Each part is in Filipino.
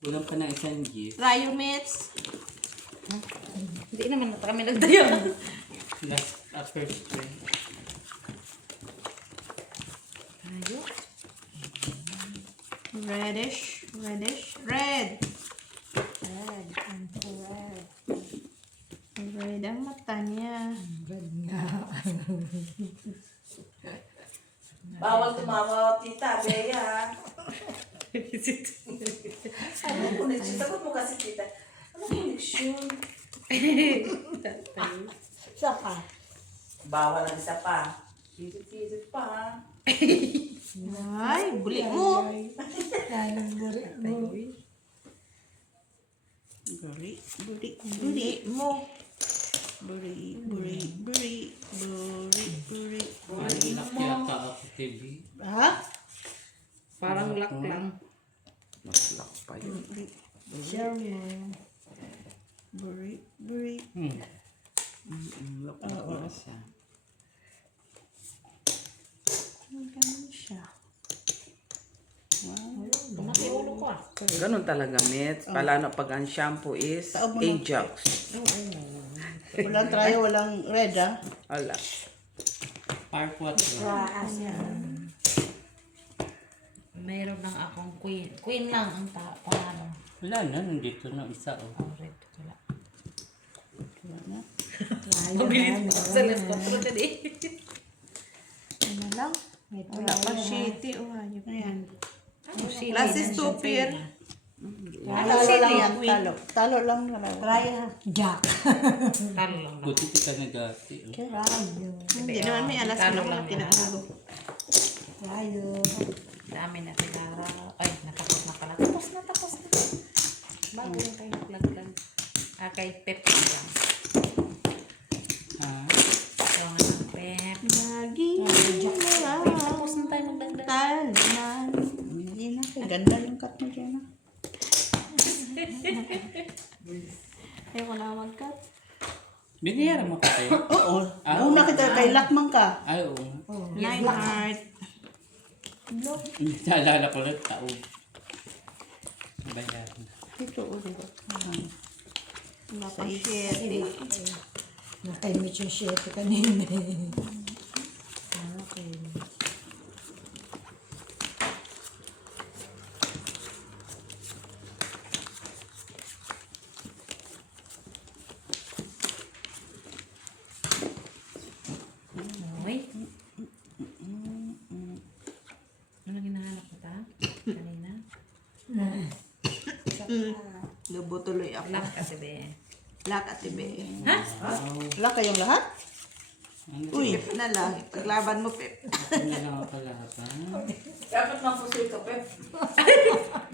Kulang pa ng isang gift. Try your mates. Hindi naman kami nagdayo. Last first try. Tayo. Reddish. Reddish. Red. Red. And red. Red ang mata niya. Red nga. Bawal tumawa, tita, Bea. Ano connection? Sagot mo kasi, tita. Ano connection? Saka. Bawal ang isa pa. Pisit-pisit pa. Ay, buli mo. Yan ang buri mo. Buri. Buri. Buri mo. Buri. Buri. Buri. Buri. Buri. Ay, lock yata ako, TV. Ha? Parang lock lang. Mas lock pa yun. Share mo. Buri. Buri. Lock na siya. Ganun siya. Tumaki ulo ko ah. Ganun talaga, Met. Palano pag ang shampoo is Taob mo na. Ajax. Walang try, walang red, ha? Ala. Park what lang. Raas yan. Mayroon lang akong queen. Queen lang ang pangalan. Wala na, nandito na isa. Oh. Oh, red. Wala. Rayo Mabilis na. sa last control na di. Ano lang? May Wala pa rayo, shitty. Oh, hayop na yan. Sili Last is na two siya, pair. Rayo Talo lang na. yan, talo. Talo lang. Rayo. Jack. Talo lang. Buti kita nagati. Oh. Rayo. Hindi naman may alas Talo na lang tinahalo. Rayo. Dami na tinara. Ay, natapos na pala. Tapos na. Bago yung kayo naglaglag. Kay Pep lang. Ha? So, ng Pep. Lagi Tapos na tayo magdagdag. talman. Hindi na. Ganda yung cut mo dyan, ha? Ayoko na mag-cut. Biniyaran mo ka kayo? Oo. Una kita kay Lakman ka. Ay, oo. Nine heart. Naalala ko lang tao. Bayaran. Ito, ulit. Wala pa shitty. Nakaimit yung shit kanina. Okay. Uy. Ano hinahanap mo ta? Kanina? Lubo tuloy ako. Lang kasi be. Lak at ibe. Ha? Lak kayong lahat? Ano? Uy, Pep na lang. Paglaban mo, Pep. Ano na lang ako lahat, ha? Dapat mapusil ka, Pep.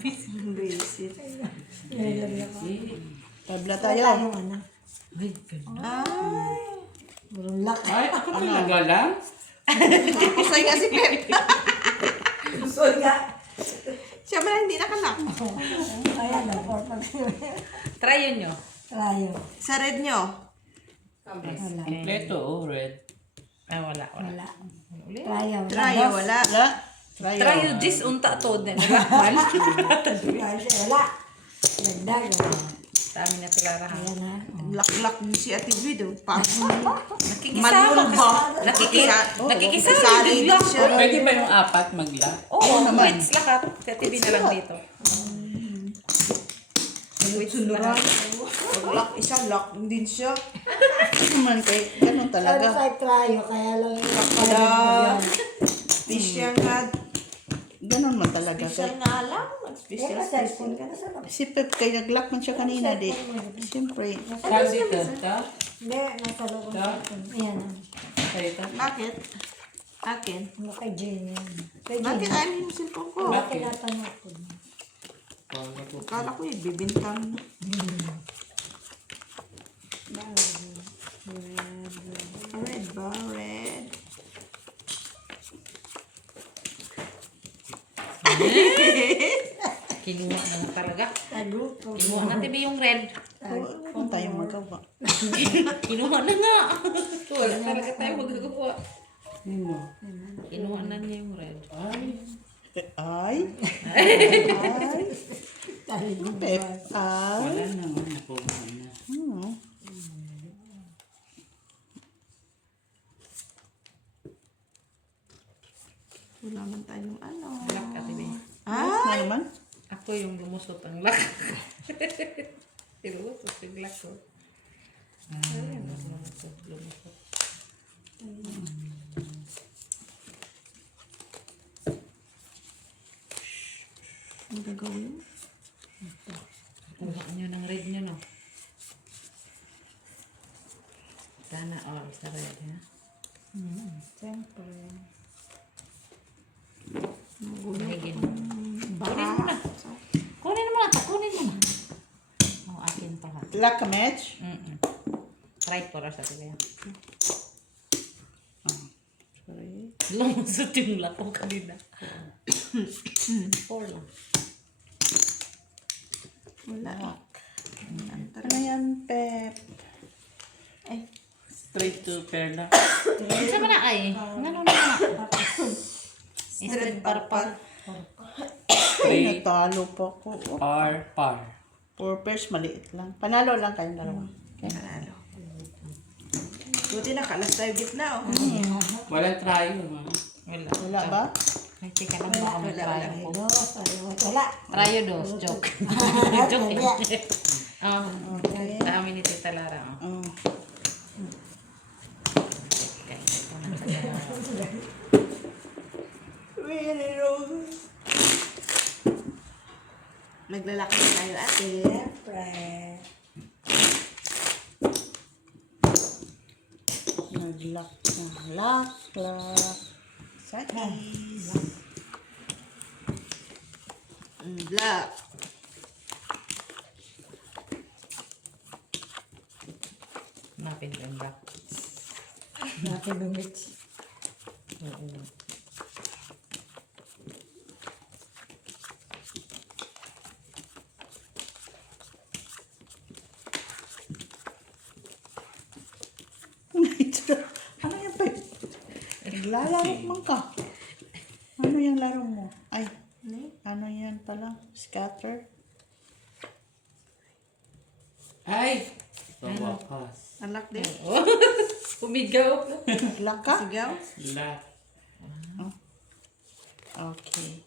Visit. Si. Tabla Tayo. tayo. Ano? Ay, ganun. Ay. Marulak. Ay, ako talaga lang? Kusay nga si Pep. Gusto nga. Siya ba hindi nakalak? Ayan na. Try yun nyo. Rayo. Sa red nyo. Wala. Kompleto, oh, red. Ay, wala. Wala. Uli. Rayo. Try wala. Try yun. Dis unta to. Nagakmal. Wala. Nagdag. Dami na tilara ha. Ayan na. Lak-lak din si Ate Vido. Nakikisama Manulba. kasi. Nakikisama Nakisali din din lang. siya. Pwede ba yung apat magla? Oo, wits lahat. Katibi na lang dito. Wits lahat. Lock isa, lock din siya. Naman kay, ganun talaga. Ano kahit rayo, kaya lang yung Wala. Special nga. Ganun man talaga. Special nga lang. Special. Kaya cellphone ka na sa labas. Si Pep kay nag-lock man siya kanina di. Siyempre. Saan dito? Ta? Hindi, nasa loob. Ayan na. Sa ito? Bakit? Akin. Ano kay Jane yan? Kay Bakit Jane. ayaw yung cellphone ko? Bakit natanong ko? Akala ko bibintang. Red ba? Red. Kinuha na lang talaga. Tagupo. Kinuha na tibi yung red. Ano tayong magawa? Kinuha na nga. Wala talaga tayo magagawa. Nino? Kinuha na niya yung red. Ay, Ay. Pep. Ay. Wala naman, nakuha na. Wala man tayong ano. Lock ka, Tibi. Ano naman? Ako yung lumusot ang lock. Lumusot yung lock ko. Lumusot. Ano gagawin? Kuha nyo ng red nyo, no? Sana all sa red, ha? Siyempre. Mahigin mo. Kunin mo na. Kunin mo na to. Kunin mo na. Oh, akin pa ha. Black match? Try ko ra sa tila. Sorry. Lumusot yung lock ko kanina. 4 lang. Wala. Ano yan, Pep? Straight to pair lang. Isa mo na ay. Ano na? Instead parpar. Ay, natalo pa ko. Par. 4 pairs, maliit lang. Panalo lang kayong dalawa. Okay. Panalo. Buti nakalas tayo gitna, oh. Walang trial, ma. Wala. Wala ba? Ay, teka lang baka mag-try ko. Wala. Tryo dos. Joke. Joke eh. Oh. Okay. Sa amin ni Tita Lara. Oh. Okay. Ito na sa Lara. Really wrong. Naglalaki na tayo, ate. Siyempre. Nag-lock na. Lock. Size. Black. Napin ko yung back. Natin lumits. Ano yan, Pep? Naglalaro man ka. Ano yung laro mo? Ay, ano yan pala? Scatter? Ay! Tumakas. Anak din. Umigaw. Lock ka? Sigaw. Lahat. Okay.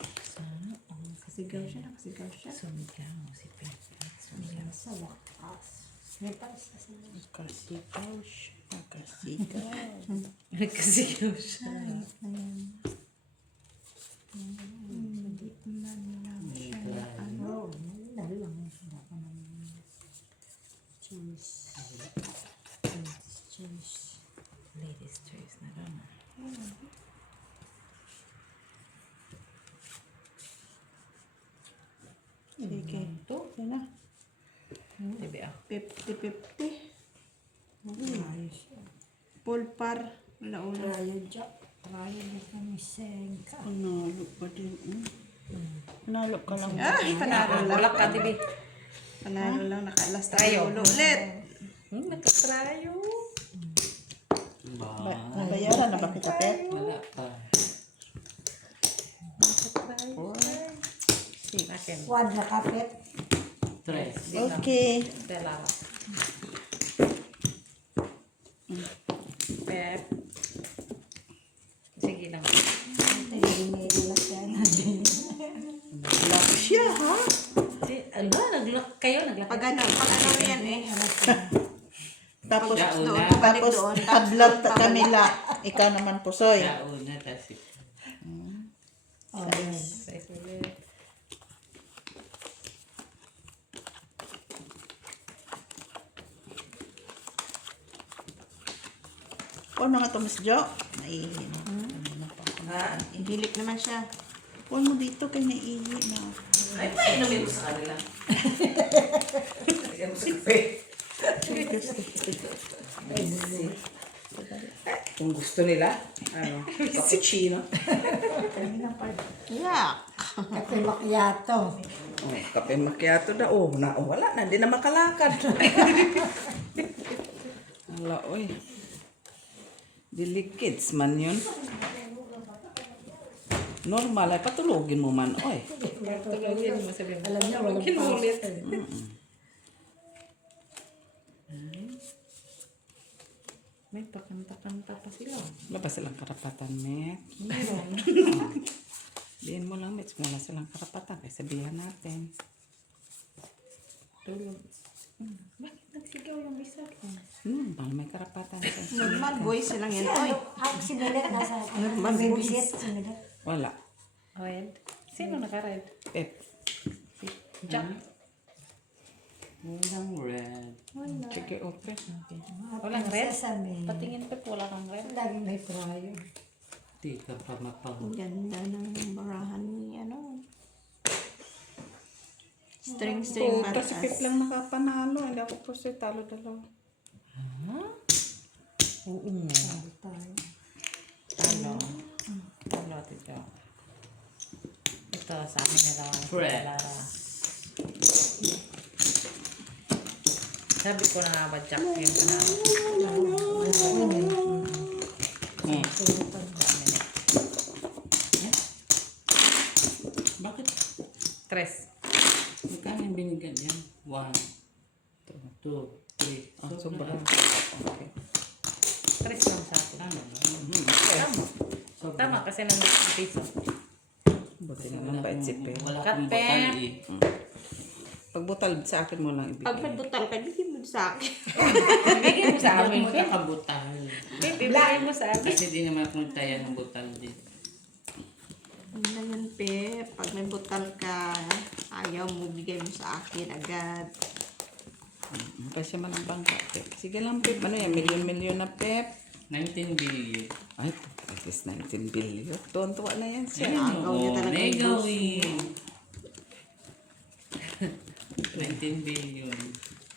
Nakasigaw siya, nakasigaw siya. Sumigaw si Pepe. Sumigaw. Sa wakas. May paisa sila. Nakasigaw siya. Nakasigaw. Nagkasigaw siya. Oo, dahil lang. Wala ka naman. Choice. Choice. Ladies choice na rin. Sige. Ito. Yan na. Tibi ah. 50-50. Ayos yan. Full par. Wala ulo. Rayo dyan. Rayo dyan kami sengka. Panalo pa din. Panalo ka lang. Ay, panalo lang. Bulak ka, Tibi. Panalo lang. Nakalas Tayo. tayo ulo ulit. Nagkatrayo. Ba? Nabayaran na ba kita, Pep? Wala pa. Akin. Wad na kapit. Tres. Okay. Dala. Pep. Sige lang. Nagiging-iilas yan. Lock siya, ha? Nag-lock kayo? Nag-lock Pag ano yan eh. Tapos, Siya doon, una. pabalik tapos doon. hadlat kami la. Ikaw naman, Pusoy. Siya una, tas Oh, yan. Size ulit. O, nga to, Miss Jo. Naihin. Hilik naman siya. Huwag mo dito kay naihi na. Ay, painumin mo sa kanila. Lagyan mo sa kape. Kung gusto nila, ano, cappuccino. Yak. Kape macchiato. Oh, kape macchiato na. Oh, wala na. Hindi na makalakad. Wala, oy. Dili kids man yun. Normal ay patulogin mo man, oy. Tulogin mo sabihin. Alam niya, walang Kinulit. May pakanta-kanta pa sila. Wala ba silang karapatan, Met? Meron. Diin mo lang, Met. Wala silang karapatan. Kaya sabihan natin. Tulog. Bakit nagsigaw yung isa ko? Bang may karapatan. Normal voice lang yan. Oy, Hawak si Milet nasa. Normal May voice. bisit si Milet. Wala. Red? Sino naka-red? Pep. Jack. Walang red. Sige, okay. Walang red? Sesame. Patingin pa wala kang red. Laging may prayo. Di ka pa mapang. ang ganda ng barahan ni ano. String Oo, mataas. kasi Pep lang nakapanalo. Hindi ako po siya talo dalawa. Oo nga. Talo. Talo, tito. Ito, sa amin na lang. Red. Sabi ko na nga ba, Jack, yung panalo. Bakit? Tres. Magkano yung binigyan yan? 1, 2, 3. Oh, sobra. Okay. Tres lang sa akin. Tama ba? Tama. Sobra. Tama kasi nandun piso. Buti naman bait si Pep. Wala Kat akong Pep. bakal eh. Pagbutal sa akin mo lang ibigay. Pag nagbutal ka, bigyan mo sa akin. Ibigay mo sa Hindi amin. ako magkakabutal. Ibigay mo sa amin. Kasi di naman ako nagtaya ng butal din. Ano na yan, Pep? Pag may butal ka, ayaw mo, bigay mo sa akin agad. Kasi man ang bangka, Pep. Sige lang, Pep. Ano yan? Milyon-milyon na, Pep. 19 billion. Ay, at least 19 billion. Tuwan-tuwa na yan siya. Agaw niya talaga may yung boss gawin. 19 billion.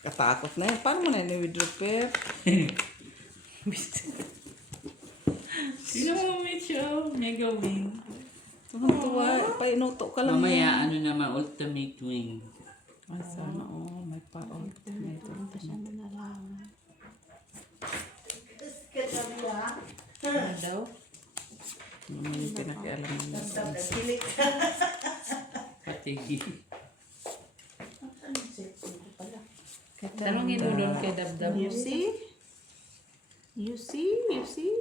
Katakot na yan. Paano mo na ni-withdraw, Pep? Sino mo may show? May gawin. Tuwan-tuwa. Painuto ka lang. Mamaya ano naman, ultimate wing. Ay, sana. Oh, may pa-ultimate. Ito siya nalalaman. Ano daw? Ano yung pinakialam mo? Patigi. Tanongin mo doon kay Dabdab. You see? You see? You see?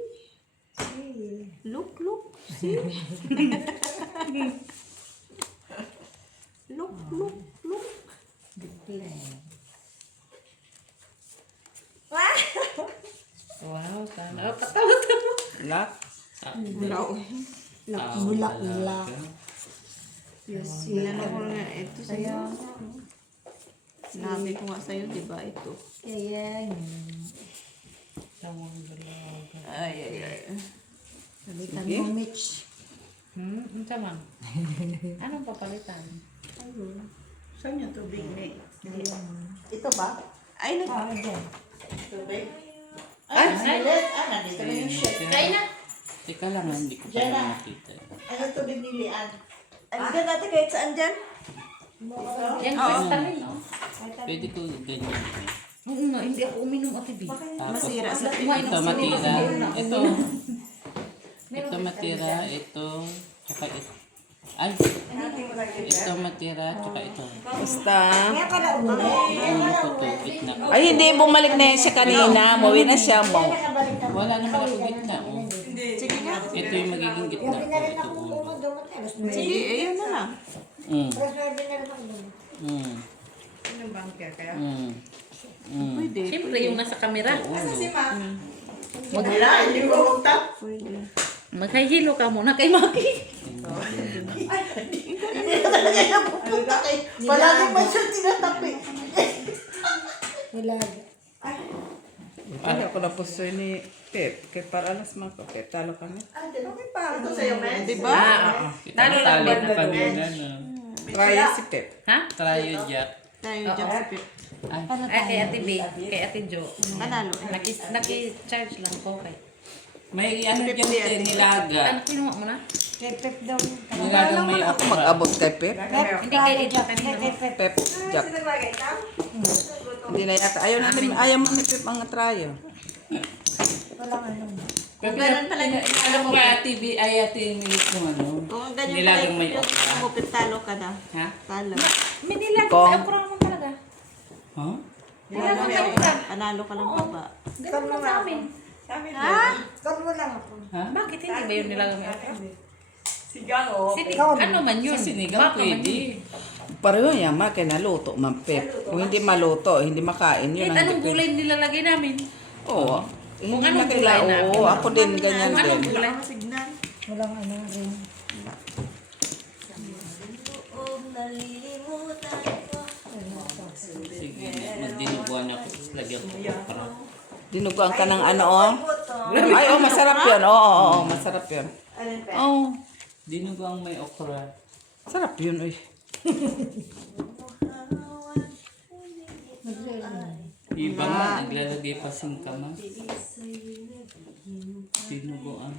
Look, look. See? Look, look, look. Wow, sana. Oh, patawa-tawa. Lock? Bulaw. Bulak, bulak. Sinala ko nga ito sa'yo. Sinabi ko nga sa'yo, di ba ito? Ayan. Tawang dalawa. Ay, ay, ay. Sabitan mo, Mitch. Ang sama. Anong papalitan? Saan yung tubig, Nick? Ito ba? Ay, Ah, dyan. Tubig? Ay, Milet. Nandito na yung chef. Teka lang, hindi ko pa nakita. Ano tubig ni Lian? Andyan natin kahit saan dyan? Yan, kristalin, no? Pwede ko ganyan. Oo nga, hindi ako uminom at ibig. Tapos, Masira sa ito matira. Ito matira, ito, tsaka ito. Ay, ito matira, tsaka ito. Basta. Tutupit na. Ay, hindi. Bumalik na yan siya kanina. Muwi na siya mo. Wala naman ako gitna. Oh. Sige nga. Ito yung magiging gitna ko. Ito ulo. Sige, ayun na lang. Mm. Mm. Ano bangker kaya? Mm. Mm. Pwede. Siyempre, yung nasa kamera. Wala, hindi ko magtap. Pwede. Maghihilo ka muna kay Maki. Hindi na talaga yung pupunta kay. Palagi pa siya tinatapi. Nilaga. Hindi ako napusoy ni Pep. Kaya para alas mga ko. Pep, talo kami. Okay pa. Ito sa'yo, men. Di ba? Talo lang Talo ba na kanina, no? Raya si Pep. Ha? Tryo Jack. Tayo dyan sa pip. Ay, Ay, kay Ate B, kay Ate Jo. Panalo. Naki-charge lang ko kay. may ano dyan din, nilaga. Ano, kinuha mo na? Kay Pep daw. Nilagang may Ako mag-abot kay Pep. Hindi kay Ida kanina. Kay Pep. Pep, Jack. Hindi na yata. Ayaw mo ni Pep ang trayo. Walang ano. Pero ganun pala yung alam mo ba, TV, ay tinilit yung ano? Kung ganyan Nilagang may yung okra. umupit, talo ka na. Ha? Talo. May nilagang Kong. may okra naman talaga. Ha? Nilagang may okra. Panalo ka ng baba. Ganun lang sa amin. Ha? Ha? Bakit hindi ba yung nilagang may okra? Sigang, oh. Ano man yun? Sa sinigang Baka man yun. pwede. Pareho yan, ma, kaya naluto, man, Pep. Kung hindi maluto, hindi makain yun. Kahit ang anong depende. gulay nilalagay namin. Oo. Kung Hindi anong na gulay kailangan. na. Oo, ako din, ganyan Anong din. gulay? Signal. Sige, magdinuguan ako. Tapos lagyan ko okra. Dinuguan ka ng ano, oh. Ay, oh, masarap yun. Oo, masarap yun. Oo, Dinuguan may okra. sarap yun, uy. Iba nga, naglalagay pa singkamas. Dinuguan.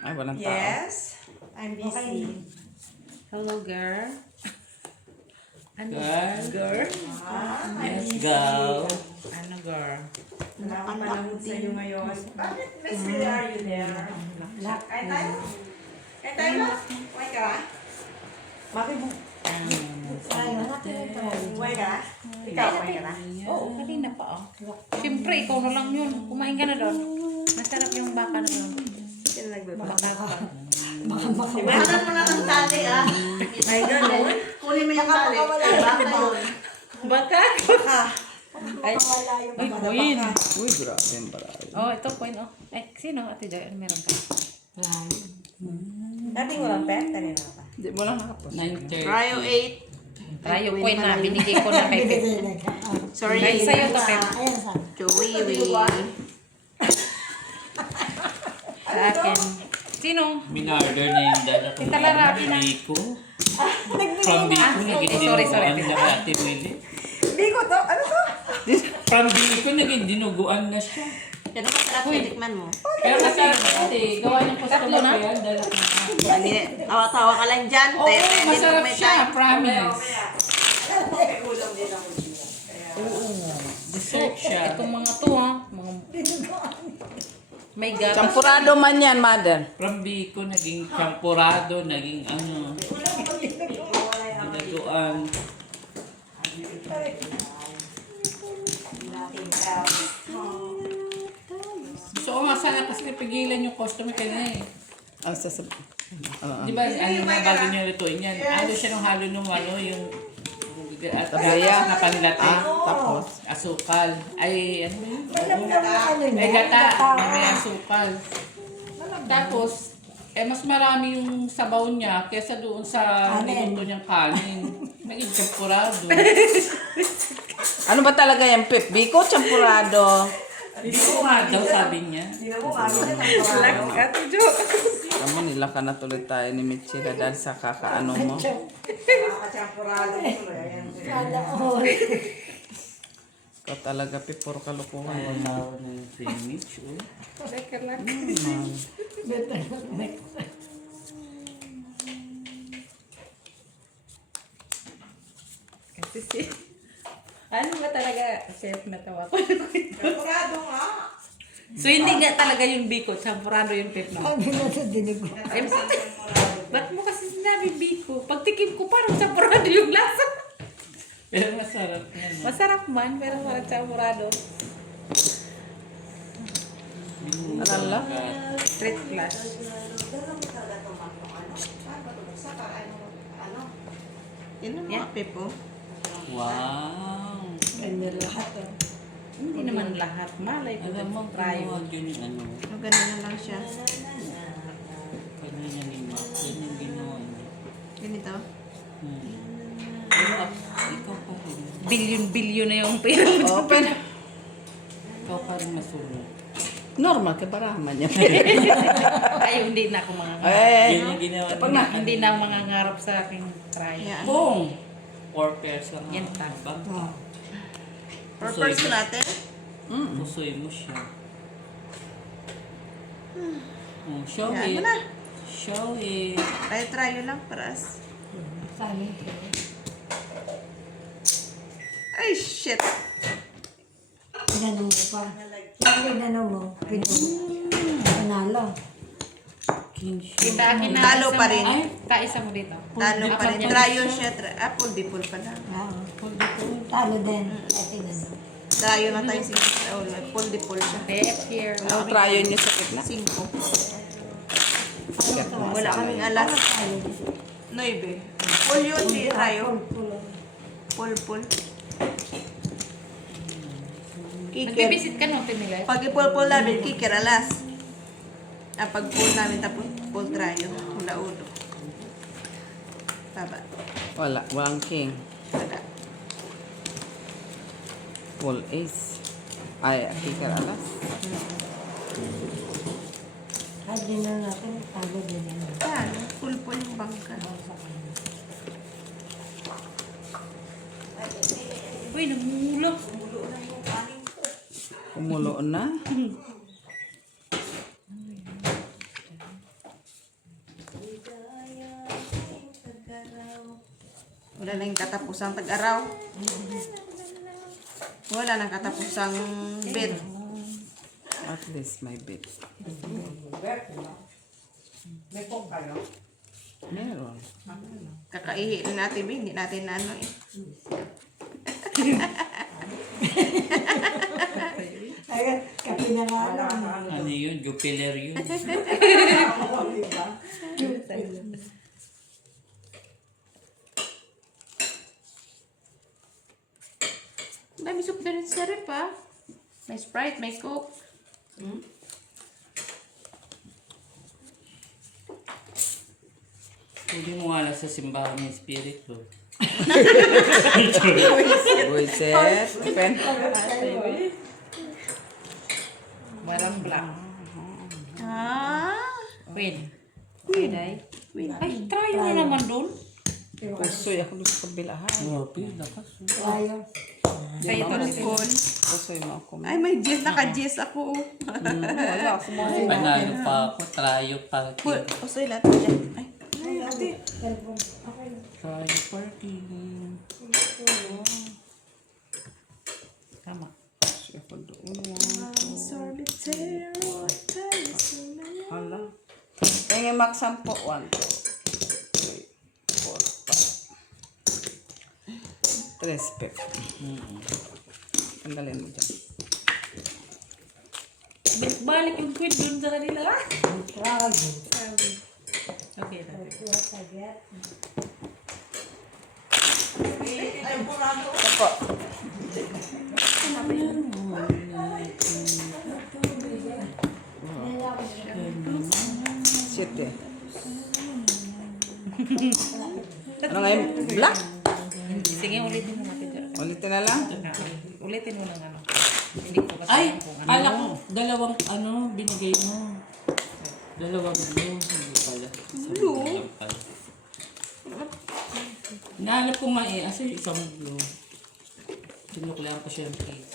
Ay, walang tao. Yes. I'm busy. Hello, girl. Ano? Girl. Let's go. Ano, girl? Ang panahon sa iyo ngayon. Bakit, Miss Billy, are you there? Kain tayo? Kain tayo ba? Kumain ka ba? Bakit mo? Kumain ka na? Ikaw, kumain ka na? Oo, kanina pa, oh. Siyempre, ikaw na lang yun. Kumain ka na doon. Masarap yung baka na yun. Sino nagbaba? Baka pa. Ibahan mo na ng tali, ah. Ay, ganun. Kunin mo yung tali. Baka yun. Baka? Ay, ay, Queen. Uy, grabe yung barayo. Oh, ito, Queen, oh. Ay, sino? Ate Joy, ano meron ka? Dating mo lang, Pep. Tali na pa. Hindi mo lang nakapos. 9:30. Ryo 8. Rayo, Queen na. Binigay ko na kay Pep. Sorry. Ay, sa'yo to, Pep. Joey. Sa akin. Sino? Minarder na yung dala ko. Tita Lara, Tina. Biko. From Biko, naging sorry, dinuguan sorry. na Ate Willy. Hindi ko to. Ano to? From Biko, naging dinuguan na siya. Yan ang masarap yung tikman mo. Pero masarap ate, gawa ng Tatlo customer na? ko yan, dala ko na. Tawa-tawa ka lang dyan. Oo, masarap siya, promise. May ulam din ako dito. Dessert siya. Itong mga to, ha? Mga... May gatas. Champurado man yan, mother. From Biko, naging champurado, naging ano, dinaguan. So, nga sana kasi pigilan yung customer kanina eh. Ang sasab... Di ba, ano na bago niya lutuin yan? Halo siya ng halo ng ano, yung at Tabaya. na panlati. Tapos, Asukal. Ay, ano yun? Ay, gata. May asukal. Tapos, mas marami yung sabaw niya kesa doon sa niluto niyang kanin. Naging champurado. ano ba talaga yung Pep? Biko, champurado. Hindi ko nga daw, sabi niya. Ate Jo. Alam mo, nilaka na tuloy tayo ni Michela dahil sa kakaano mo. Nakakachampurado mo. Ayan. Ikaw talaga, Pep, puro kalukuhan. Wala na yung finish. Oh. Teka lang. Kasi si... Ano ba talaga? Chef, natawa ko. Champurado nga. So, hindi nga talaga yung biko. Champurado yung pep na. Eh, ba't mo kasi sinabi biko? Pagtikim ko, parang champurado yung lasa. Pero masarap yan. Masarap man, pero parang champurado. Alala? Street class. Yan ang mga pepo. Wow. Hindi naman lahat. Malay ko. Alam mo, Try. kinuha yun yung ano. So, ganun na lang siya. Kanina ni Mac. Yan yung ginawa niya. Ganito. Pero ikaw pa rin. Billion-billion na yung pera mo. Open. Ikaw pa rin masunod. Normal, kabaraman niya. Ay, hindi na ako mga Eh, Yan yung ginawa Kapag niya. Hindi na ako mangangarap sa aking try. Yan. Boom! 4 pairs lang. Yan pa. Purpose ko natin. Pusoy mo siya. Show Yan it. mo na. Show it. Try lang paras. Ay, shit. Ganun pa. Yung ano mo, panalo. Kita akin na. Talo isa pa mo. rin. Ay, kaisa mo dito. Talo pa rin. Tryo siya. Pull pa lang. Talo din. Ate na. Tryo na tayo si pull siya. Pep here. Ano tryo niyo sa gitna? 5. Wala kaming alas. 9. Pull yun, di tryo. Pull. Kicker. Magbibisit ka no, Timilay? Pag i-pull namin, kicker alas. Pag pull namin, tapos pull tryo. Hula ulo. Baba. Wala, walang king. Wala. Full ace. Ay, kicker alas. Ay, din na natin. Talo din yan. Yan. Pull yung bangka. Uy, namulog. Kumulo na. Wala na yung katapusang tag-araw. Wala nang katapusang bed. At least my bit. Meron. Kakaihi na natin, hindi natin na ano eh. Ay, kape na nga lang. Ano yun? Jupiler yun. Dami soup na rin sa rep, ah. May Sprite, may Coke. Pwede mo nga lang sa simbahan ng espiritu. Buiset. Pen. Walang black. Win. Ay, try na naman doon. Pusoy ako doon sa kabilahan. Grabe, lakas. Tayo. Kayo pa rin. Pusoy mo ako. Ay, may jess, naka-jess ako. Wala ako mga Panalo pa ako. Trayo Pull. parking. Usoy lahat yan. Ay, ate. Trayo parking. Tama. pusoy ako doon. Hala. Kaya nga max 10. 1, 2, 3, 4, 5. 3 pep. Tanggalin mo dyan. Balik yung quid doon sa kanila. Trago. Okay, okay. Opo. Siyete. Ano nga yung black? Sige, ulitin mo natin dyan. Ulitin na lang. Ulitin mo lang ano. Hindi ko kasi Ay, alam kung ano. kala ko dalawang binigay mo. Dalawang blue. Hindi pala. Blue? Nahanap ko nga eh. Asa yung isang blue? Sinuklihan ko siya yung cake.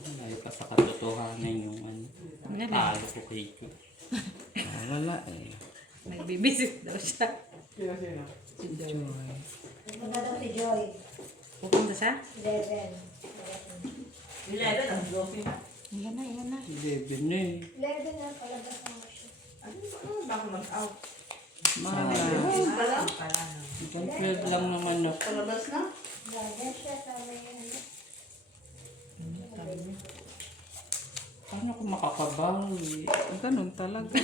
Malayo pa sa katotohanan yung ano. Talo ko kay Joy. Wala eh. Nagbibisit daw siya. Punta daw si Joy. Pupunta siya? 11. 11 ang blocking. Iyan na, iyan na. 11 na eh. 11 na, palabas na mo siya. Baka mag-out. Mahal. Isang 12 lang naman na. Palabas na? Lagyan siya, sabi niya. Paano ko makakabawi? Ganun talaga.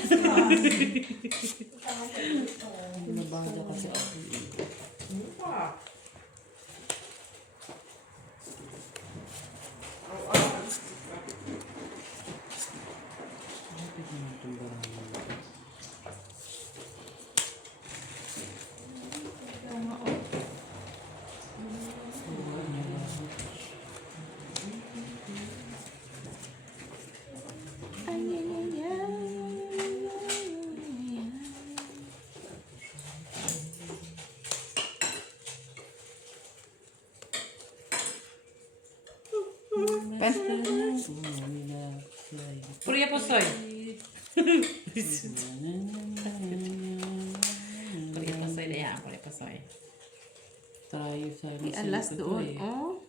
Nabada kasi ako. Pen. Puriya po, Soy. Kulit pasoy na yan. Kulit pasoy. Tayo sa Alas doon. Oh.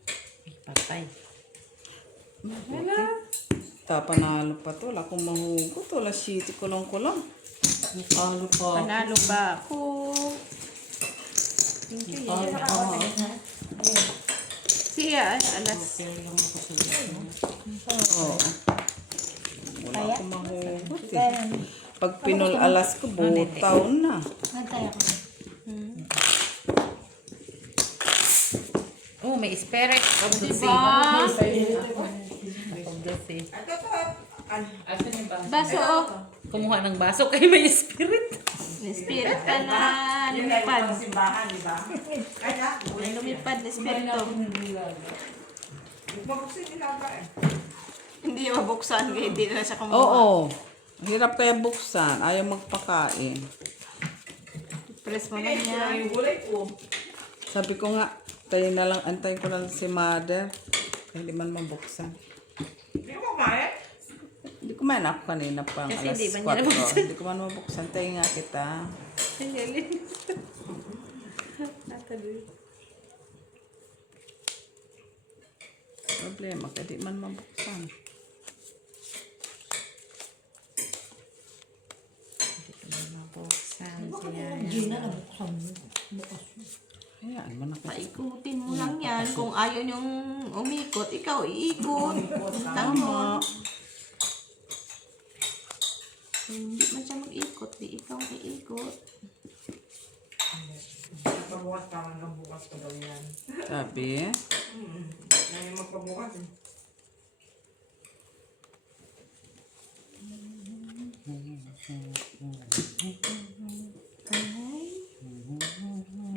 Ay, patay. Tapanalo pa to. Wala akong mahugot. Wala shitty ko lang. Nakalo pa. Panalo ba ako? Siya, alas. Kaya lang ako sa loob. Oo. Wala akong mahugot eh. Pag pinulalas ko, butaw na. Hantay ako. Oh, may spirit of the sea. Diba? Of the sea. Ito to. Asan yung baso? Baso, oh. Kumuha ng baso kay may spirit. May spirit pa na Yun ay lumipad. pang simbahan, di ba? Kaya, May lumipad na spirito. mabuksin nila ba eh. Hindi mabuksan, kaya hindi na siya kumuha. Oo. Hirap kaya buksan. Ayaw magpakain. Press mo na Pinay ko lang yan. yung gulay ko. Sabi ko nga, antayin ko lang si mother. Kaya hindi man mabuksan. Hindi mo kumain? Hindi kumain ako kanina pang Kasi alas hindi ba 4. niya nabuksan? Hindi ko man mabuksan. Tayo nga kita. Ang galing. Nataloy. Problema, kaya di man mabuksan. Mabuksan siya. Gina, nabuksan mo. Bukas mo. Ayan, manakit. Paikutin mo lang yan. Kung ayaw niyong umikot, ikaw iikot. Tama. Hindi man siya mag-ikot, di ikaw iikot. Magpabukas ka hanggang bukas pa daw yan. Sabi, Ngayon magpabukas eh.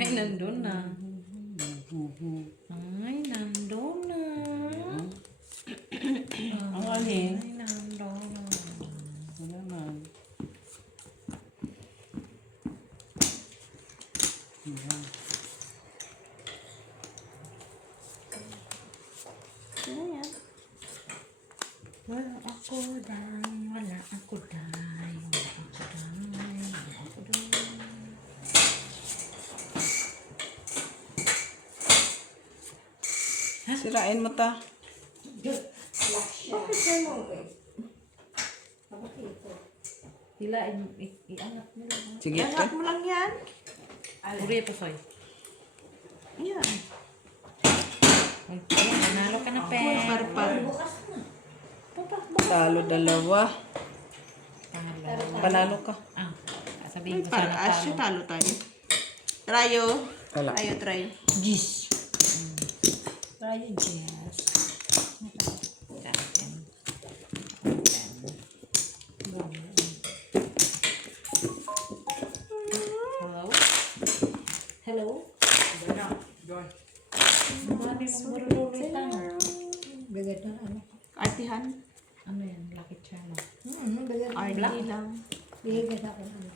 Ay, nandun na. Ay, nandun na. Ang alin? Ay, nandun na. Ano naman? Sino yan? Wala ako dahil, wala ako dahil, wala ako dahil, wala ako dahil. sirain mo ta. Hilain, iangat mo lang. Sige, Iangat te. mo lang yan. Uri ito, Soy. Ayan. Ay, nanalo ka na, Pe. Par. Talo dalawa. Panalo ka. Ah, sabihin ko Para sana asya talo tayo. Trayo. Wala. Trayo. Gis. Tayo, Jess. Hello? Hello? Ganyan. Joy. Mami, magmurululit Bigat na ano. Artihan. Ano yan? Lucky Charm. Bigat na. Arti lang. Bigat ako ano.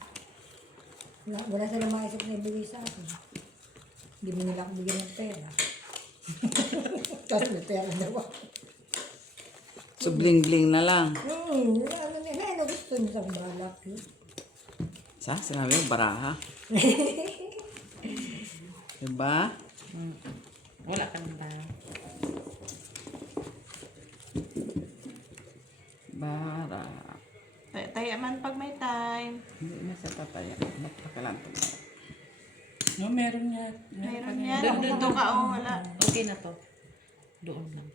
Wala silang maisip na ibigay sa akin. Hindi mo nila ako bigyan ng pera. Tapos may pera daw ako. So, bling-bling na lang. Ano nila, ano gusto nila sa balak yun. Sinabi mo, baraha. Diba? Wala ka nang ba? Bara. Tayo man pag may time. Hindi na siya tataya. Napakalan to. No, meron niya. Mayroon yan. Dito ka o wala. Okay na to. Doon lang.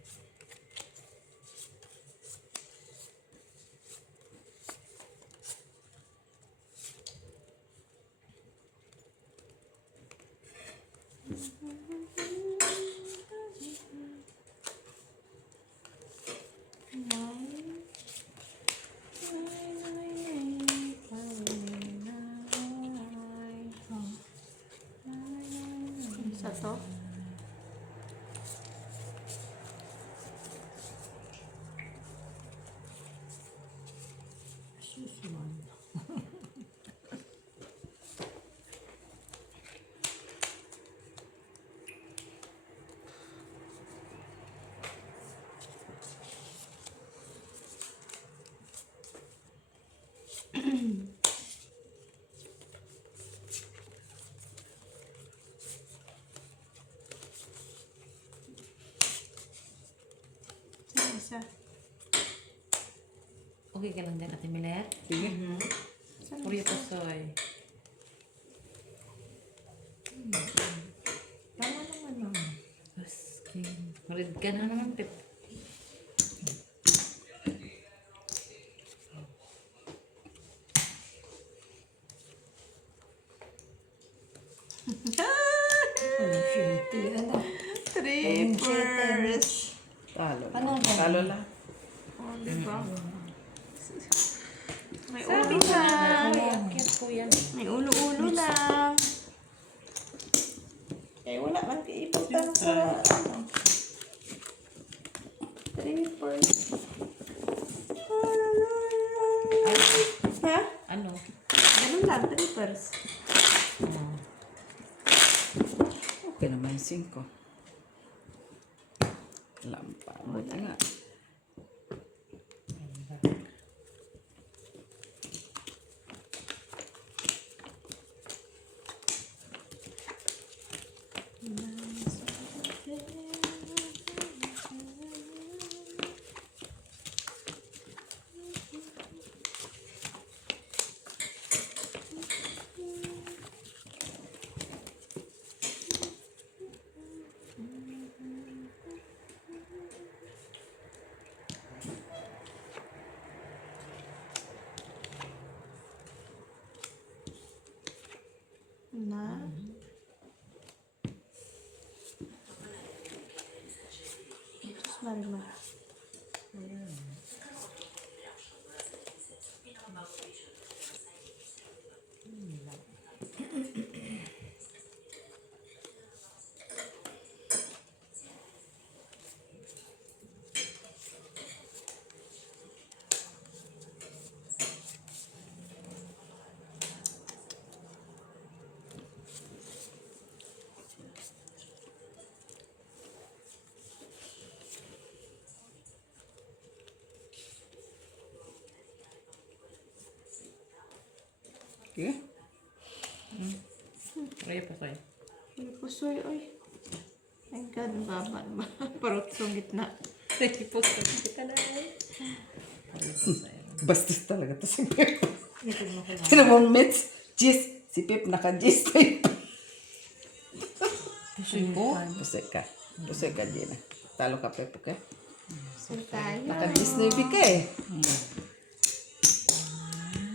Isa to. isa. Okay ka lang dyan, Ate Milet? Sige. Puri pasoy. Tama naman, mama. Asking. Marid ka na naman, Pep. Trippers. Talo. Ano ba? Talo lang. Oh, diba? May Sabi ulo ka lang. na, akyat ko yan. May ulo-ulo lang. Eh, wala man ipunta sa ano. Trippers. Ha? Ano? Ganun lang, trippers. Okay naman yung 5. Lampa. Buti nga. Na? Sus, Marimar. Sige. Puri pasoy. Pusoy, oy. My God, ang baba naman. Parot sa gitna. Puri pasoy. Kita na. Puri pasoy. Bastos talaga to si Pep. Sino mo, Mitch? Jis. Si Pep naka-Jis tape. Pusoy ko? Pusay ka. Pusay ka, Gina. Talo ka, Pep, okay? So tayo. Naka-Jis na ibig ka eh.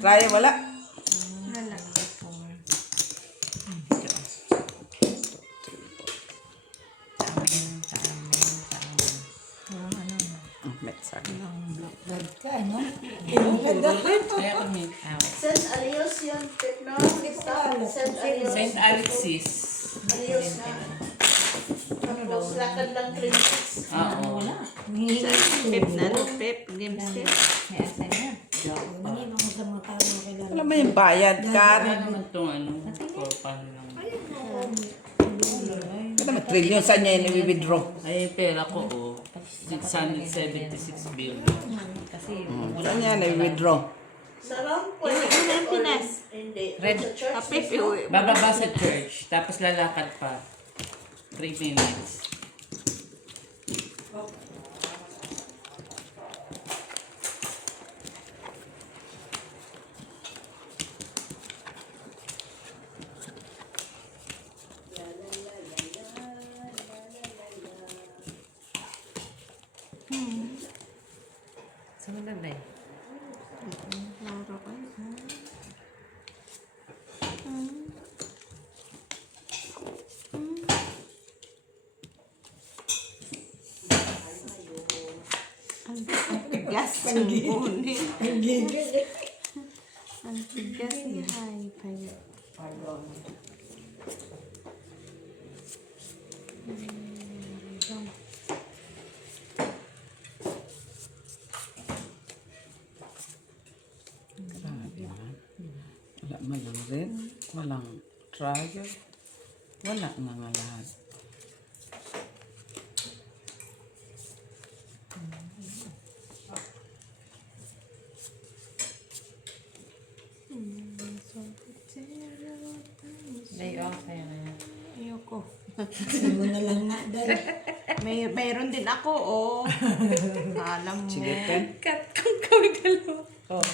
Try, wala. Wala. Metsa. Bad ka, ano? Kaya kami. St. Arios yun, no? St. Arios. St. Alexis. Arios na. Tapos lakad lang princess. Oo. Pep na, no? Pep. Game step. May asan na. Hindi ako sa mga tao na kilala. Alam mo yung bayad ka. Ano naman itong ano? For paano lang. Kada may trillion sa niya yung i-withdraw. Ay, pera ko, oh. 676 billion. Kasi Saan niya na-withdraw? Sa round Yung una ng Pinas. Hindi. Red. Sa church. Ah, Pep, uwi. Bababa sa church, tapos lalakad pa. 3 minutes. sa mananay. Klaro ka. Ang tigas ng buni. Ang tigas ni Hi-Fi. Wala man lang red. Walang trial. Wala nga nga lahat. Day off sa'yo na yan. Ayoko. Sabi mo na lang nga, dahil Mayroon din ako, oh. Alam mo. Sige, pen. Cut kong kaming dalawa. Oh,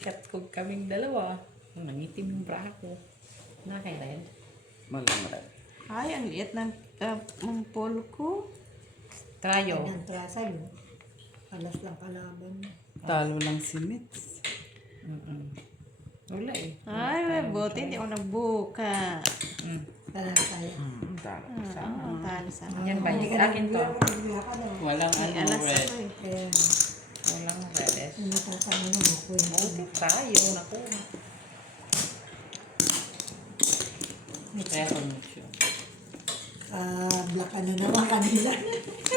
cut kong kaming dalawa. Nangitim yung bra ko. Nakakaya na yan. Malang red. Ay, ang liit ng polo ko. Trayo. Yan, kaya sa'yo. Alas lang kalaban mo. Talo lang si Mitz. Wala eh. Ay, may buti. Hindi ako nagbuka. Talaga tayo. Talo. Talo sa Yan ba? Yung akin to. Bigla ka daw. Walang May ano alas red. ako eh. Kaya, Walang redes. natatanong mo ko yun. Buti tayo. Naku. Kaya connection. Black ano naman kanila.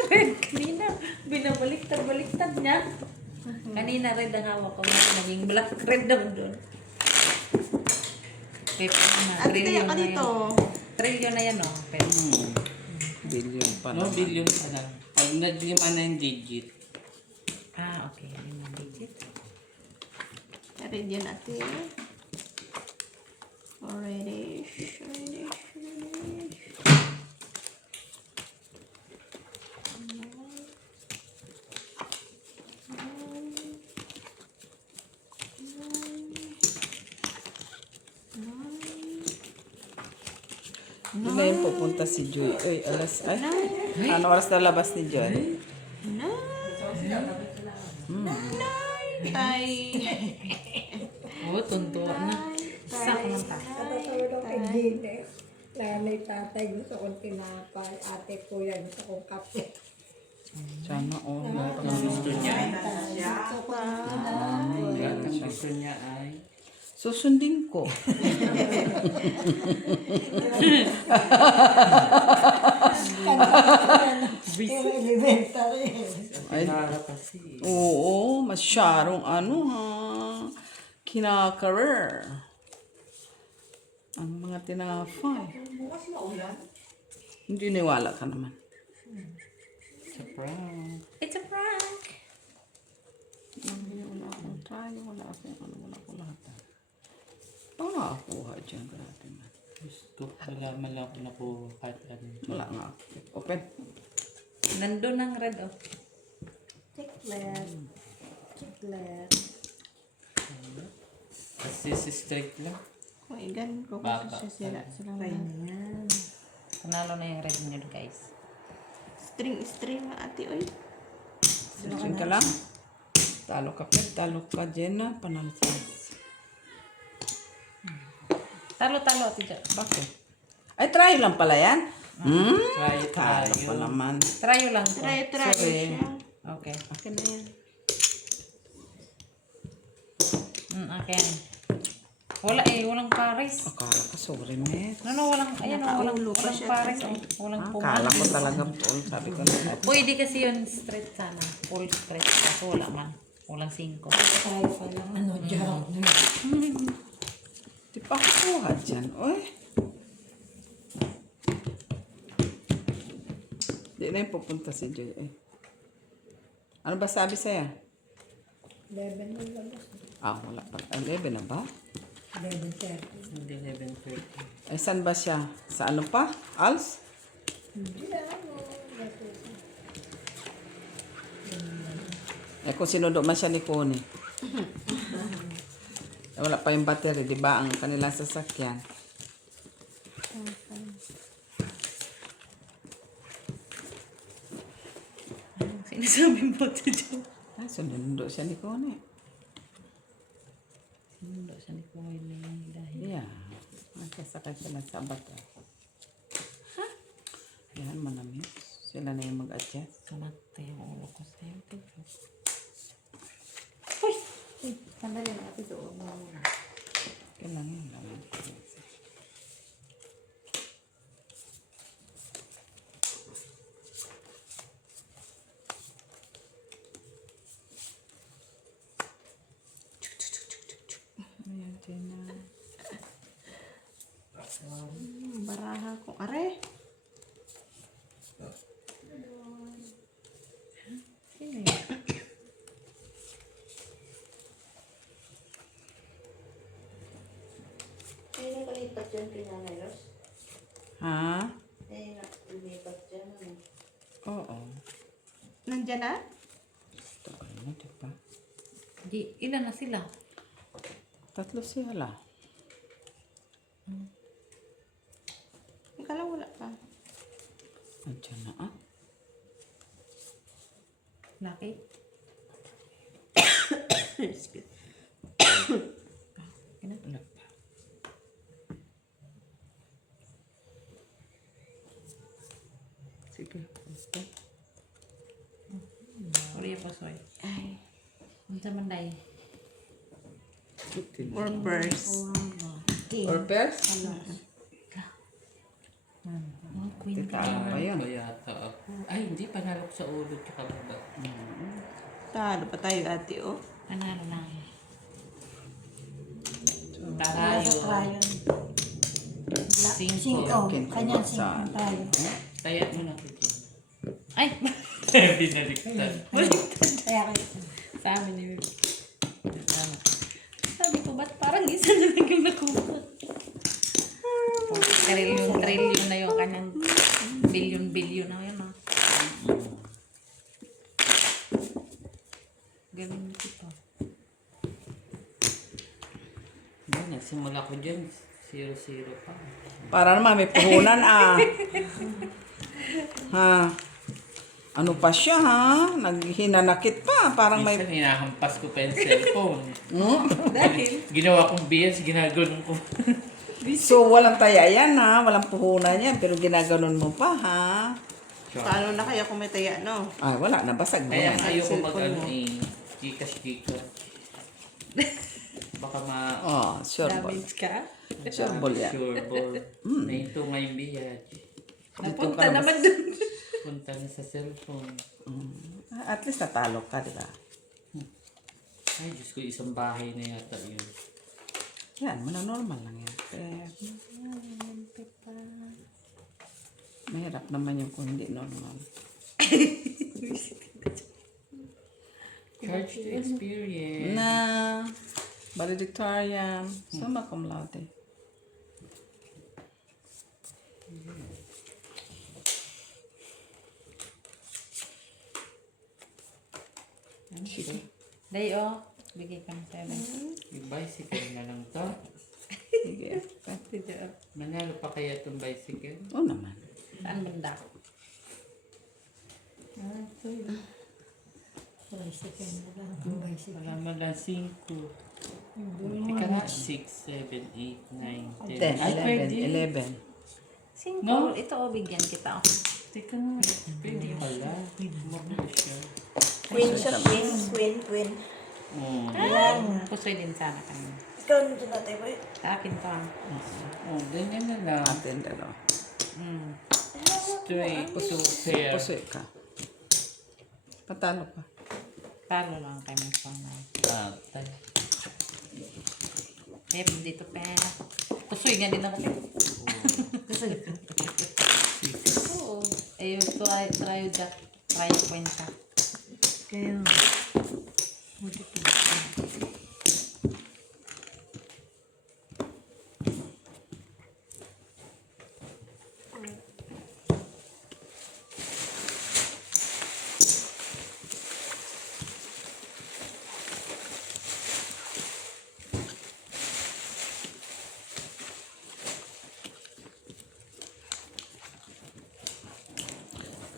Red kanina. Binabaliktad-baliktad niya. Kanina red ang hawak ko. Naging black red naman doon. Pepe na. At kaya ka dito. Trillion na yan oh. Pepe. Billion pa No, naman. billion pa lang. Pag naglima na yung digit. Ah, okay. Yan ang digit. Ready yun natin. Already. Doon na yung pupunta si Joy. Ay, alas. Ay, ano oras na labas ni Joy? Tay. Oh, tunto na. Sak ng ta. Katulad ako kay Gine. Nanay, tatay, gusto kong tinapay. Ate, kuya, gusto kong kape. Sana all. Lahat ng Gusto niya. Gusto ko Lahat ng gusto niya ay... susundin ko. Pero elementary. Ay, Para kasi. oo, masyadong ano ha. Kinakarer. Ang mga tinapay. Hindi niwala ka naman. Surprise. It's a prank. Wala akong try, wala akong ano, wala akong lahat. Wala akuha dyan, grabe man. Gusto. Wala man lang ako nakuha kahit ano. Wala nga ako. Open. Nandun ang red oh. Chiclet. Chiclet. Kasi si straight lang. Kung igan ko Bata. kasi sila Try na yan. Panalo na yung red niyo guys. String ate oy. Diyan ka lang. Talo ka, Pet. Talo ka, Jenna. Panalo sa Talo-talo tito. Bakit? Ay, try lang pala yan? Try Talo tayo. pa naman. Try lang to. Try Sorry. siya. Okay. Akin na yan. Okay. Wala eh, walang pares. Akala ko, sorry, Met. No, walang, ayan o, walang Nakaulo pa walang siya, pares oh. Walang Akala ko pumal. talaga, Paul. Sabi ko na. Pwede kasi yun straight sana. Full straight. Kaso wala man. Walang 5. Try pa lang. Ano, joke. Di pa ako kuha dyan. Uy. Di na yung pupunta si Joy. Eh. Ano ba sabi sa'yo? 11 na labas. Ah, wala pa. 11 na ba? 11:30. Hindi 11:30. Eh, saan ba siya? Sa ano pa? Als? Hindi na ano. Eh, kung sinundo man siya ni Connie. Eh, wala pa yung battery, di ba? Ang kanilang sasakyan. Sinasabi mo dito. Ah, sinundo siya ni Connie. Sinundo siya ni Kuya dahil. Yeah. Nakasakay sila sa bata. Yan, manamit. Sila na yung mag-adjust. Kanate yung ulo ko sa'yo. Sandali na ito doon. Kailangan yun lang. Ayan, Tina. Baraha ko. Are. Sino yun? Ay, nakalipat dyan pinanalos. Ha? Ay, nakalipat dyan. Oo. na? Ito pa rin, diba? Ilan na sila? 3 sila. Ikaw lang wala pa. Andiyan na ah. Laki? Wala pa. Sige. Okay. Korea pa soy. Ang samanday. Or purse. Or pairs? Oh, queen ka. Talo pa yun. Ba yata ako? Ay, hindi. Panalo ko sa ulo tsaka baba. Talo pa tayo ate, oh. Panalo lang. Tarayo. Crayon. Cinco. Kanyang 5 tayo. Taya mo na ko dyan. Ay! Binaliktad. Kaya kayo. Sa amin ni ano. Sabi ko, ba't parang isa na lang yung nakuha? Trillion na yung kanyang billion na yun, ah. Galing nito pa. Yan, nagsimula ko dyan. 0-0 pa. Para naman may puhunan ah. Ha? Ano pa siya ha? Naghinanakit pa. Parang may... Minsan hinahampas ko pa yung cellphone. Dahil? Ginawa kong BS, ginaganon ko. So walang taya yan ha. Walang puhunan yan. Pero ginaganon mo pa ha. Paano na kaya kung may taya, no? Ay wala. Nabasag mo. Kaya yan. ayoko cellphone mag-ano mo. eh. Gcash. Baka Oh, sure ball. Damage ka? Sure ball yan. Sure ball. Nahinto nga yung biyaj. Napunta naman dun. Punta na sa cellphone. At least natalo ka, di ba? Ay, Diyos ko, isang bahay na yata yun. Yan, normal lang yan. Mahirap naman yung kung hindi normal. Charge to experience. Na valedictorian. Summa cum laude. Day, oh. Bigay ka ng 7. Yung bicycle na lang to. Sige. Manalo pa kaya itong bicycle? Oo naman. Saan banda? Bicycle na lang. Ang bicycle. Wala man lang 5. Ika nga, 6, 7, 8, 9, 10. 10, Ay, 11, pwede. 11. No? Ito, oh, bigyan kita. Oh. Teka nga, pwede pala. Maganda siya. Queen siya, queen. Pusoy din sana kami. Ikaw nito natin, boy. Sa akin to. Ah. Oh, ganyan na lang. Atin dalawa. Straight to fair. Pusoy ka. Patalo ka. Talo lang kay may sana. Patay. Pep, dito, Pep. Pusoy nga din ako, Pep. Oo. Ayun, try that. Try kwenta. Kaya.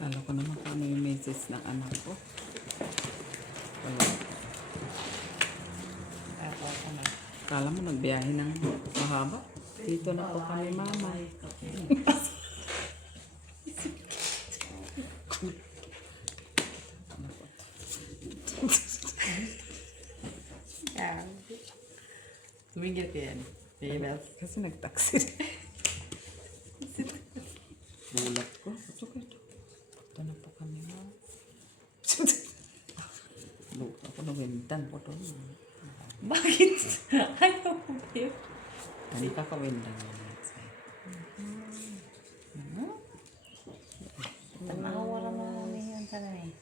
Kala ko naman kung ano yung message ng anak ko. Wala. Kala mo nagbiyahe ng mahaba. Dito na po kami mama. Tumigil ka yan. Kasi nag-taxi. Gulat ko. Ito ko ito. Punta na po kami mama. Ako na windan po doon. Bakit? Ayaw ko, Pep. Hindi ka ka-windan yun. Tanawa naman namin yan sana eh.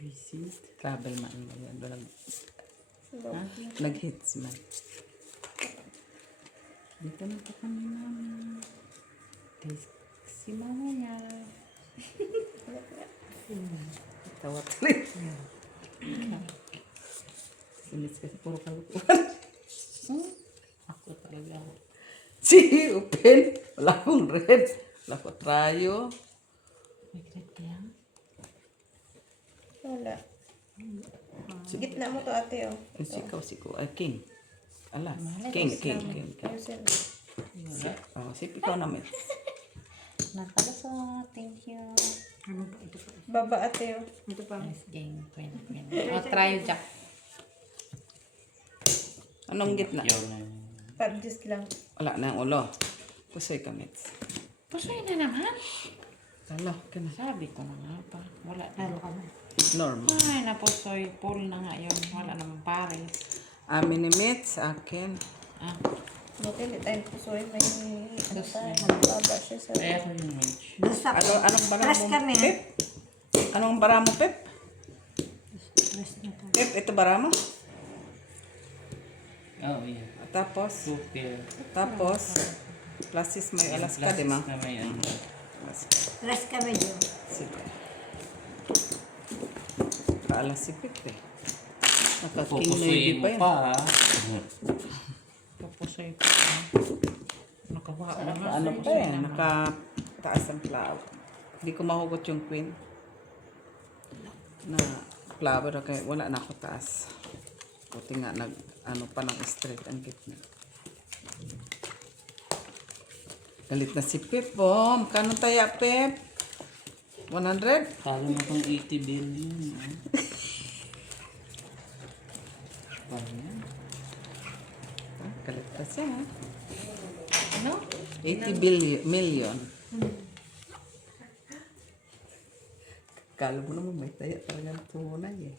Visit. Travel man mo yan. Ha? Nag-hits man. Dito na pa kami namin. Si mama niya. Tawa tuloy. Sinis kasi puro kalukuhan. Ako talaga. Si Open. Wala akong red. Wala ko trayo. May grade kaya? Wala. Gitna mo to ate oh. Ay, sikaw. Ay, king. Alas. King. Ayusin. Oh, sip ikaw namin. Nagpalusot. Thank you. Baba ate oh. Nice game. Queen. Try Jack. Anong gitna? Pag-just lang. Wala na ang ulo. Pusoy kami. Pusoy na naman. Ala, kena. Sabi ko na nga pa. Wala na. Normal. Ay, napusoy. Full na nga yun. Wala naman pares. Amin ni Mitch, akin. Ah, Buti hindi tayo pusoy. May ano tayo. Mababa siya sa... Kaya ko yung range. Basta Anong bara Press mo, kami, ha? Pep? Anong bara mo, Pep? Pep, ito bara mo? Oh, yeah. Tapos, Super. Plasis may alas ka, di ba? Na may ano. Rest kami dyan. Sige. Kaalas si Pep eh. Naka-king Pupusuin lady mo pa pa, yan. ha? pupusoy ko. Nakawa na nga. Ano pa eh, naka-taas ang flower. Hindi ko mahugot yung queen. Na flower, kaya wala na ako taas. Buti nga ano pa ng straight ang gitna. Galit na si Pep, oh. Magkano taya, Pep? 100? Kala mo kung 80 billion. Paano yan? Galit pa siya, ha? Ano? 80 million. Kala mo naman may taya talagang tunay eh.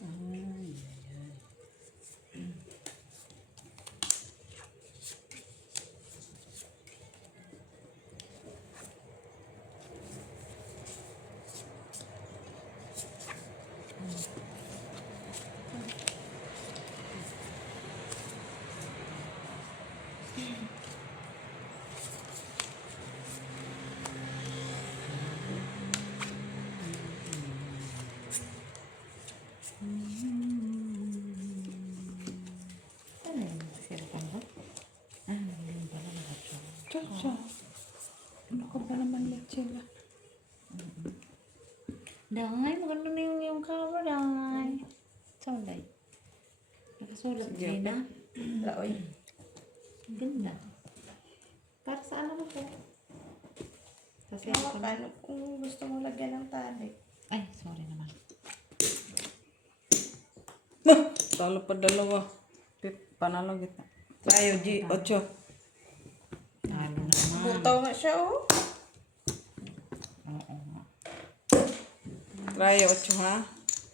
Chacha. Ano ka ba naman Lechela? Dangay, maganda na yung cover, dangay. Solay. Nakasulat din na. Laoy. Ang ganda. Para saan naman po? Kasi ako na. Ano kung gusto mo lagyan ng tali? Ay, sorry naman. Talo pa dalawa. Pip, panalo kita. Tayo, G, 8. Talo naman. Butaw nga siya oh. Oo nga. Try 8 ha.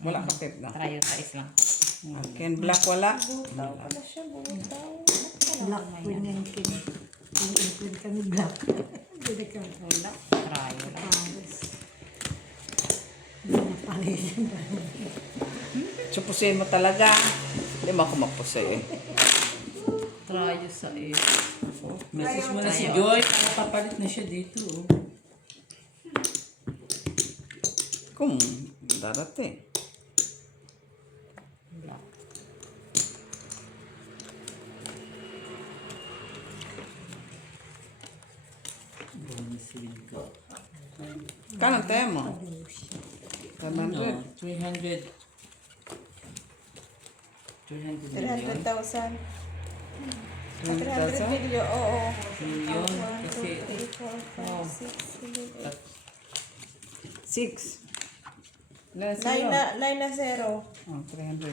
Wala ka Pip na. Try yung size lang. Akin, black wala. Butaw pala siya, butaw. Black queen yung king. Yung queen kami black. Hindi ka. Wala. Try lang. Hindi na palis. Supusin mo talaga. Hindi mo ako mapusay eh. Try sa eh. Message mo na si Joy. Nakapalit na siya dito. Oh. Kung darating. Bonus win ko. Kanang tayo mo? 500. Ano? 300. 300 million. 300,000. 300 300,000? million, oo. Million. 1, Kasi 2, 3, 4, 5, 6, 7, 6. 8. 9 9 na 0. Oh, 300.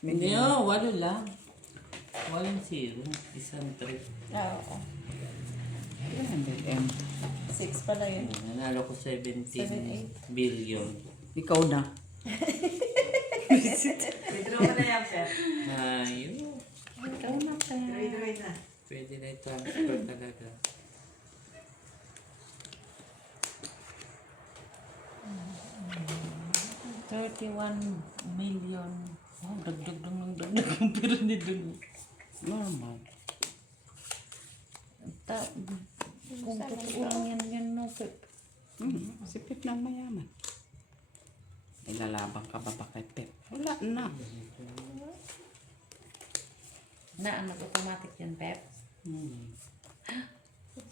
hindi oh, walo lang. Walang zero. Isang trip. Ah, oo. 300 M. 6 pala yun. Nanalo ko 17 7, billion. Ikaw na. Withdraw mo na yan, sir. Ayun. Withdraw na. Pwede na i-transfer talaga. million. Oh, dagdag ng pero hindi dun. Normal. Kung totoo lang yan, no, Pep. Si Pep na mayaman. Ilalabang ka ba kay Pep? Wala na. Na, ang automatic yun, Pep.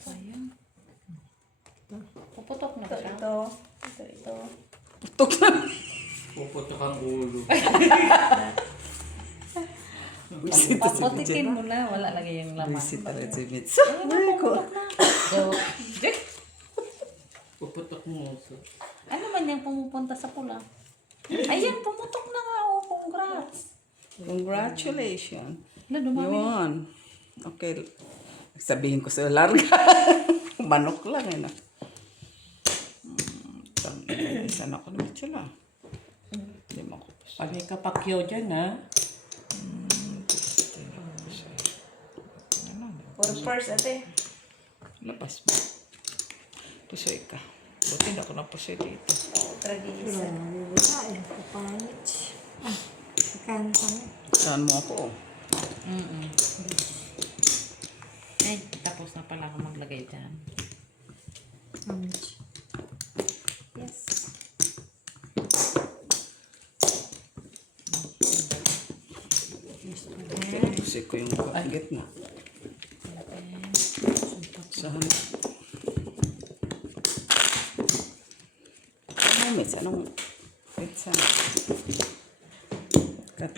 Sayang. Puputok na ba siya? Ito. Puputok ang ulo. Paputikin mo na, wala lagi yung laman. Visit talaga si Mitch. Puputok mo. Ano man yung pumupunta sa pula? Ayan, pumutok na nga. Oh, congrats. Congratulations. Na, dumami na. Yun. Okay. Sabihin ko sa'yo, larga. Manok lang eh na. Sana ako naman sila. Hindi mo ako. Panay ka pakyaw dyan, ha? For first, ate. Labas mo. Pusoy ka. Buti na ako na pusoy dito. Tragisa. Ay, kapanit. Kanta mo. Saan mo ako? Ay, tapos na pala ako maglagay dyan. Yes. Pusoy ko yung gitna. Saan? Ano, Mitch? Anong? Mitch, saan? Kat.